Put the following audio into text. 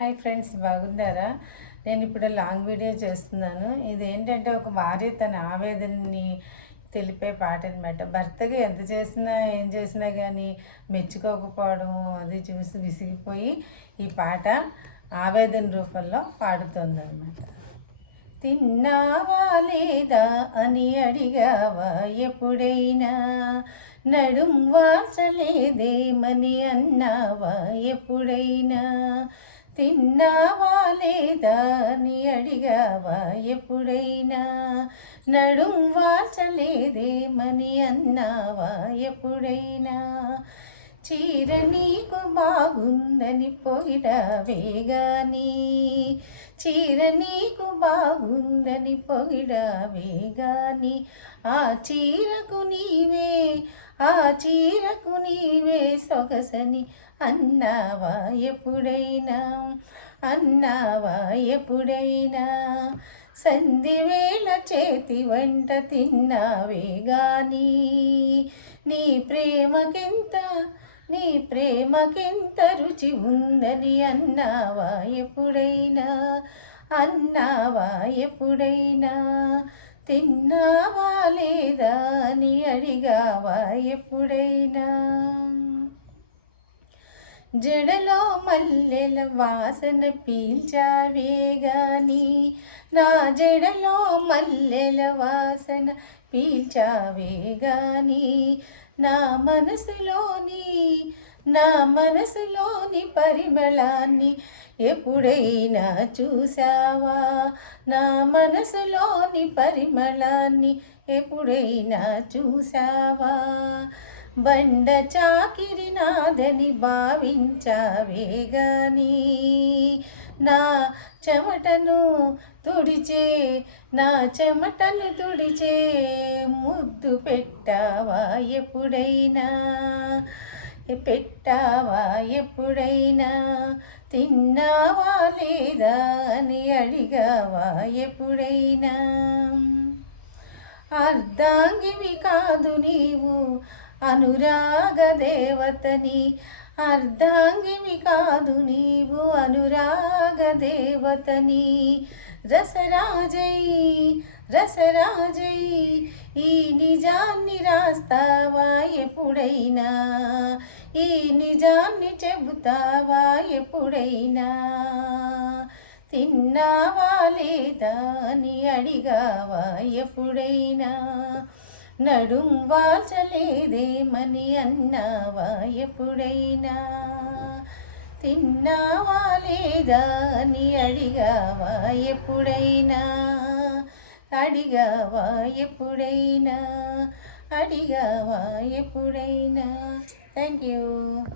Hi friends, బాగున్నారా? నేను ఇప్పుడు లాంగ్ వీడియో చేస్తున్నాను. ఇదేంటంటే ఒక భార్య తన ఆవేదనని తెలిపే పాట అనమాట. భర్తగా ఎంత చేసినా ఏం చేసినా కానీ మెచ్చుకోకపోవడం అది చూసి విసిగిపోయి ఈ పాట ఆవేదన రూపంలో పాడుతోందన్నమాట. తిన్నావా లేదా అని అడిగావా ఎప్పుడైనా, నడుం వాల్చలేదేమని అన్నావా ఎప్పుడైనా, తిన్నావా లేదా అని అడిగావా ఎప్పుడైనా, నడుం వాల్చలేదేమని అన్నావా ఎప్పుడైనా, చీర నీకు బాగుందని పొగిడావేగాని, చీర నీకు బాగుందని పొగిడావేగాని, ఆ చీరకు నీవే, ఆ చీరకు నీవే సొగసని అన్నావా ఎప్పుడైనా, అన్నావా ఎప్పుడైనా, సంధివేళ చేతి వంట తిన్నావే గాని, నీ ప్రేమకెంత, నీ ప్రేమకెంత రుచి ఉందని అన్నావా ఎప్పుడైనా, అన్నావా ఎప్పుడైనా, తిన్నావా లేదా అని అడిగావా ఎప్పుడైనా, జడలో మల్లెల వాసన పీల్చావే గాని, నా జడలో మల్లెల వాసన పీల్చావే గాని, నా మనసులోని, నా మనసులోని పరిమళాన్ని ఎప్పుడైనా చూసావా, నా మనసులోని పరిమళాన్ని ఎప్పుడైనా చూసావా, బండ చాకిరి నాదని భావించావే గాని, నా చెమటను తుడిచే, నా చెమటను తుడిచే ముద్దు పెట్టావా ఎప్పుడైనా, పెట్టావా ఎప్పుడైనా, తిన్నావా లేదా అని అడిగావా ఎప్పుడైనా, అర్ధాంగివి కాదు నీవు అనురాగ దేవతని, అర్ధాంగివి కాదు నీవు అనురాగ దేవతని, రసరాజై, రసరాజై ఈ నిజాన్ని రాస్తావా ఎప్పుడైనా, ఈ నిజాన్ని చెబుతావా ఎప్పుడైనా, తిన్నావా లేదా అని అడిగావా ఎప్పుడైనా, నడుం వాల్చలేదేమని అన్నావా ఎప్పుడైనా, తిన్నావా లేదా అని అడిగావా ఎప్పుడైనా, అడిగావా ఎప్పుడైనా, అడిగావా ఎప్పుడైనా. Thank you.